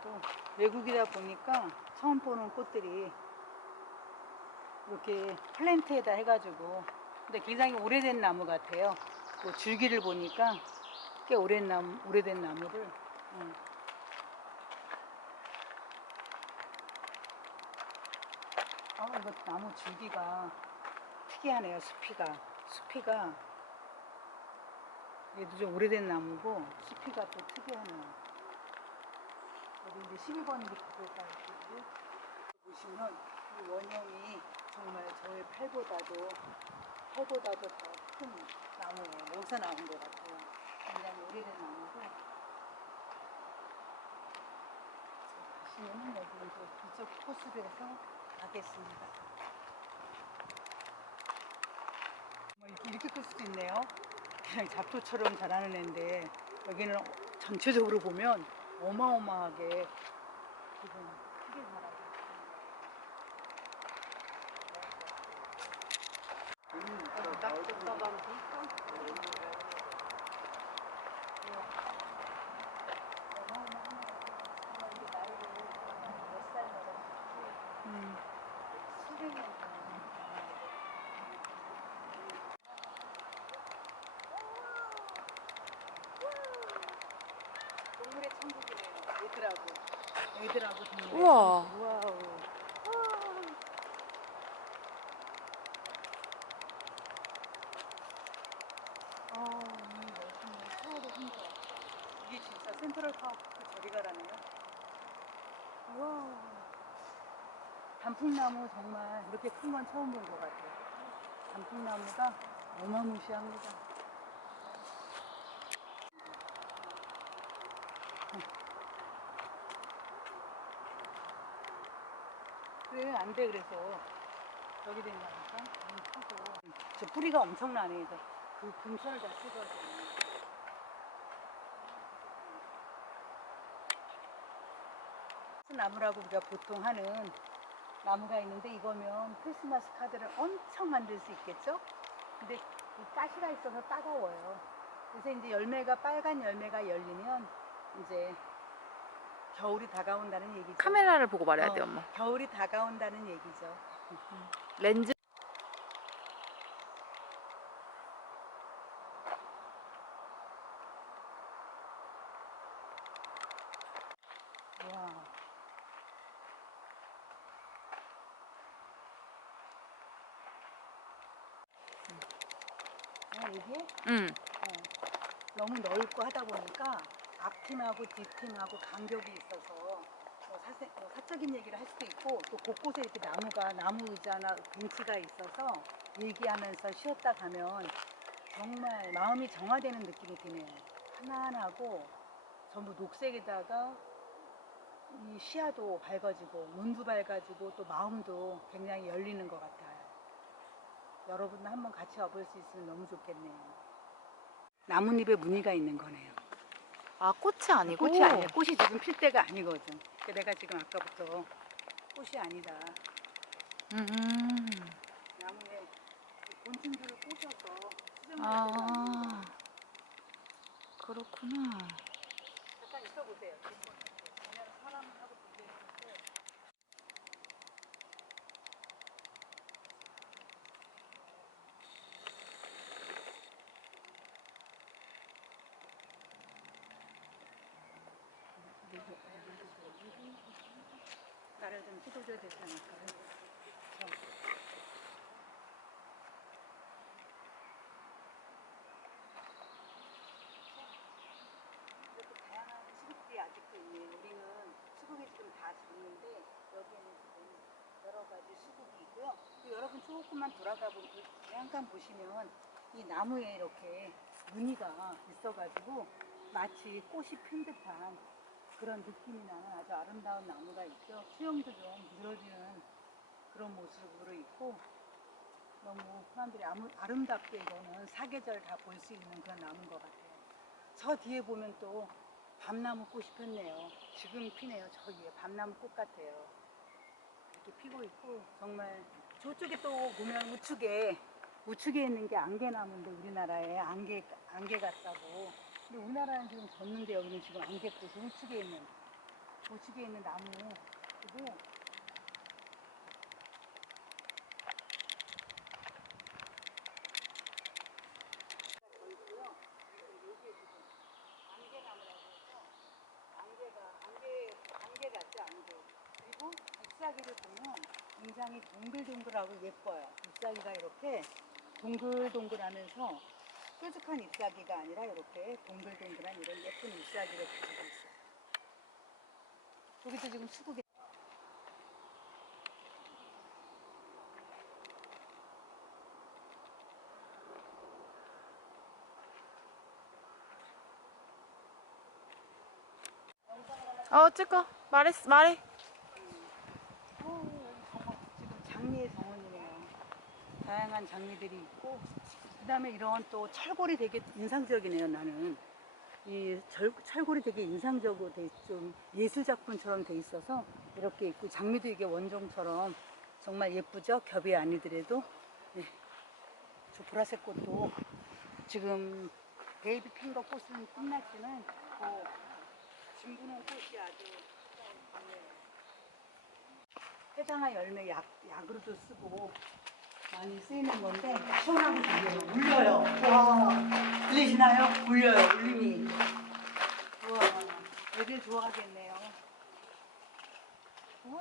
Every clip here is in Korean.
나도 외국이다 보니까 처음 보는 꽃들이 이렇게 플랜트에다 해가지고 근데 굉장히 오래된 나무 같아요. 뭐 줄기를 보니까 꽤 오랜 나무, 오래된 나무를 음. 아 이거 나무 줄기가 특이하네요. 숲이가 숲이가 얘도 좀 오래된 나무고 숲이가 또 특이하네요. 여기 이제 12번 잎 가볼까 했거든요. 보시면 이 원형이 정말 저의 팔보다도 팔보다도 더 큰 나무예요. 여기서 나온 것 같아요. 굉장히 오래된 나무고. 자, 다시는 여기 이제 이쪽 코스로 해서 가겠습니다. 뭐 이렇게, 이렇게 클 수도 있네요. 그냥 잡초처럼 자라는 애인데 여기는 전체적으로 보면 어마어마하게 지금 크게 자라고 음. 동물의 천국이네요. 얘들하고 동물의 우와. 와우. 아, 이 멋있네. 힘들. 이게 진짜 센트럴 파크 저리 가라네요. 와. 단풍나무 정말 이렇게 큰 건 처음 본 것 같아요. 단풍나무가 어마무시합니다. 안 돼 그래서. 저기 된다니까? 너무 크고 저 뿌리가 엄청나네 그래서 그 근처를 다 찍어야 돼. 나무라고 우리가 보통 하는 나무가 있는데 이거면 크리스마스 카드를 엄청 만들 수 있겠죠? 근데 이 가시가 있어서 따가워요. 그래서 이제 열매가 빨간 열매가 열리면 이제 겨울이 다가온다는 얘기죠. 카메라를 보고 말해야 어, 돼, 엄마. 겨울이 다가온다는 얘기죠. 렌즈. 와. 아, 이게 응. 어, 너무 넓고 하다 보니까 앞팀하고 뒷팀하고 간격이 있어서 뭐 사세, 뭐 사적인 얘기를 할 수도 있고 또 곳곳에 이렇게 나무가 나무 의자나 벤치가 있어서 얘기하면서 쉬었다 가면 정말 마음이 정화되는 느낌이 드네요. 편안하고 전부 녹색에다가 이 시야도 밝아지고 눈도 밝아지고 또 마음도 굉장히 열리는 것 같아요. 여러분도 한번 같이 와볼 수 있으면 너무 좋겠네요. 나뭇잎에 무늬가 있는 거네요. 아, 꽃이 아니고? 꽃이 아니야. 꽃이 지금 필 때가 아니거든. 그러니까 내가 지금 아까부터 꽃이 아니다. 음. 나무에 곤충들을 꼬셔서 수정을 아. 해서 그렇구나. 잠깐 있어 보세요. 왜냐면 사람하고 비교했을 때 나를 좀 찍어줘야 되지 수국들이 아직도 있네요. 우리는 수국이 지금 다 졌는데 여기에는 지금 여러 가지 수국이 있고요. 또 여러분 조금만 돌아가 보고 잠깐 보시면 이 나무에 이렇게 무늬가 있어가지고 마치 꽃이 핀 듯한 그런 느낌이 나는 아주 아름다운 나무가 있죠. 수영도 좀 늘어지는 그런 모습으로 있고 너무 사람들이 아무, 아름답게 이거는 사계절 다 볼 수 있는 그런 나무인 것 같아요. 저 뒤에 보면 또 밤나무 꽃이 폈네요. 지금 피네요. 저 위에 밤나무 꽃 같아요. 이렇게 피고 있고 정말 저쪽에 또 보면 우측에 우측에 있는 게 안개나무인데 우리나라에 안개 안개 같다고. 근데 우리나라는 지금 졌는데 여기는 지금 안개꽃이 우측에 있는 우측에 있는 나무. 그리고 잎사귀를 보면 굉장히 동글동글하고 예뻐요. 잎사귀가 이렇게 동글동글하면서 뾰족한 잎사귀가 아니라 이렇게 동글동글한 이런 예쁜 잎사귀를 가지고 있어요. 여기도 지금 수국이 어 찍어 말해 말해 어, 지금 장미의 정원이네요. 다양한 장미들이 있고, 그 다음에 이런 또 철골이 되게 인상적이네요, 나는. 이 절, 철골이 되게 인상적으로 돼, 있- 좀 예술작품처럼 돼 있어서 이렇게 있고, 장미도 이게 원종처럼 정말 예쁘죠? 겹이 아니더라도. 네. 저 보라색 꽃도 지금 베이비 핑거 꽃은 끝났지만, 어, 진부는 꽃이 아주 좋네요. 해당화 열매 약, 약으로도 쓰고 많이 쓰이는 건데 시원하고 좋네요. 울려요. 와, 들리시나요? 울려요. 울림이. 우와, 애들 좋아하겠네요. 와.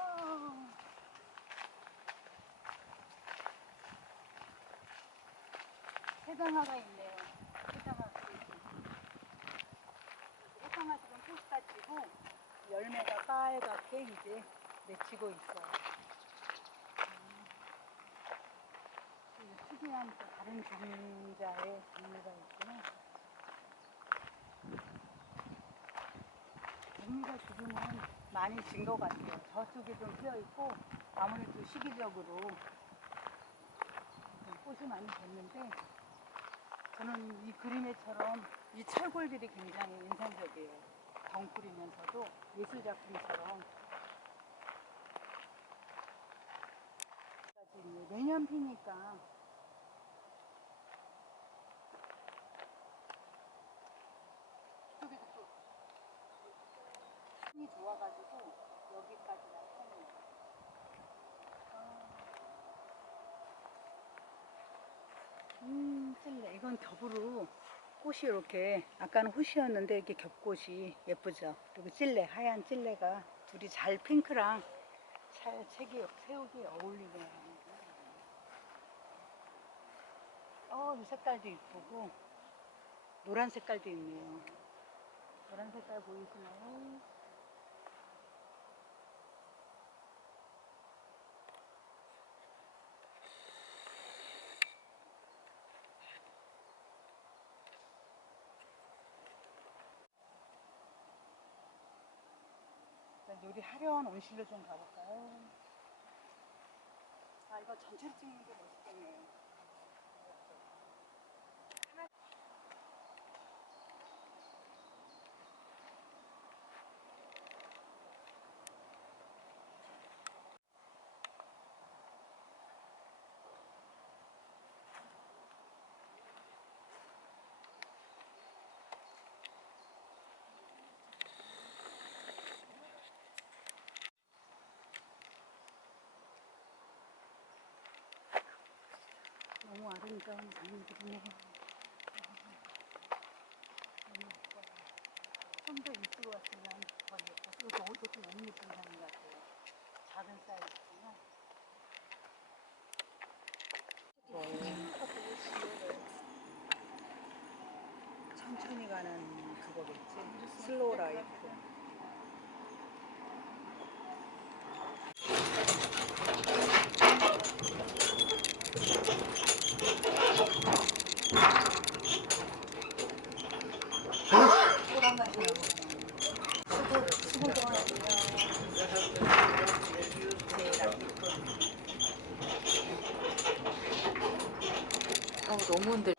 해당화가 있네요. 해당화. 해당화 지금 꽃이 다 지고 열매가 빨갛게 이제 맺히고 있어요. 특이한 또 다른 종자의 종류가 있구나. 종류가 지금은 많이 진 것 같아요. 저쪽에 좀 피어 있고 아무래도 시기적으로 좀 꽃이 많이 됐는데 저는 이 그림에처럼 이 철골들이 굉장히 인상적이에요. 덩굴이면서도 예술 작품처럼 내년 피니까 저기도 또 힘이 좋아가지고 여기까지 다 펴네요. 음, 찔레. 이건 겹으로 꽃이 이렇게 아까는 호시였는데 이렇게 겹꽃이 예쁘죠. 그리고 찔레 하얀 찔레가 둘이 잘 핑크랑 잘 색이 새우기 어울리네요. 어, 이 색깔도 이쁘고 노란 색깔도 있네요. 노란 색깔 보이시나요? 요리 화려한 온실로 좀 가볼까요? 아 이거 전체로 찍는 게 멋있겠네요. 너무 아름다운 장미들이네요. 너무 예뻐요. 좀더 이쪽으로 왔으면 더 예뻐. 이것도, 이것도 너무 예쁜 장미 같아요. 작은 사이즈지만. 천천히 가는 그거겠지. 슬로우 라이프. 소랑 맛이 나고. 수국, 수국도 하고요. 어 너무 흔들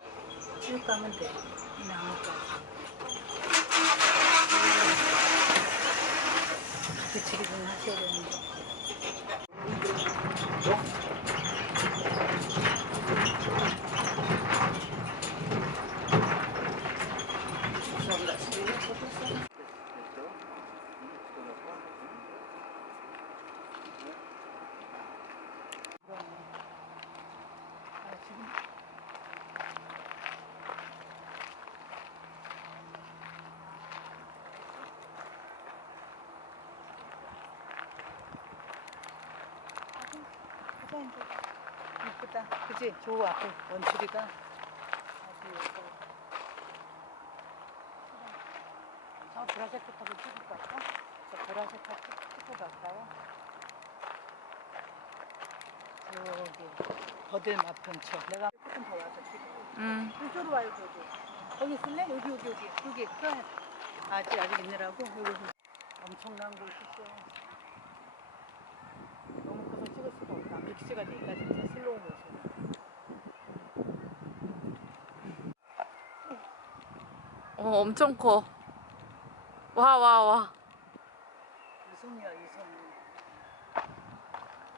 쭉 가면 돼. 이 나무까지. 그치기 좀 하셔야 되는데. 이제 이쁘다. 그지? 저 앞에 원추리가 아주 예뻐. 저 보라색부터 찍을 것 같아? 저 보라색부터 찍- 찍고 갈까요? 저기 버들 마편초. 내가 조금 더 와서 찍고. 음. 이쪽으로 와요, 저기. 거기 있을래? 여기, 여기, 여기. 여기. 아직, 아직 있느라고. 여기 엄청난 곳 있어. 너무 커서 찍을 수가 없다. 믹스가 되니까 진짜 슬로우 모션. 어, 엄청 커. 와, 와, 와. 유성이야, 유성이.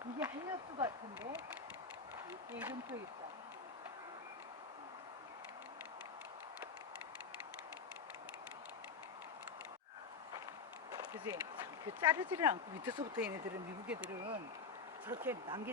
이게 한려수 같은데? 이게 이름표 있다. 그지? 그 자르지를 않고 밑에서부터 얘네들은, 미국 애들은 저렇게 남기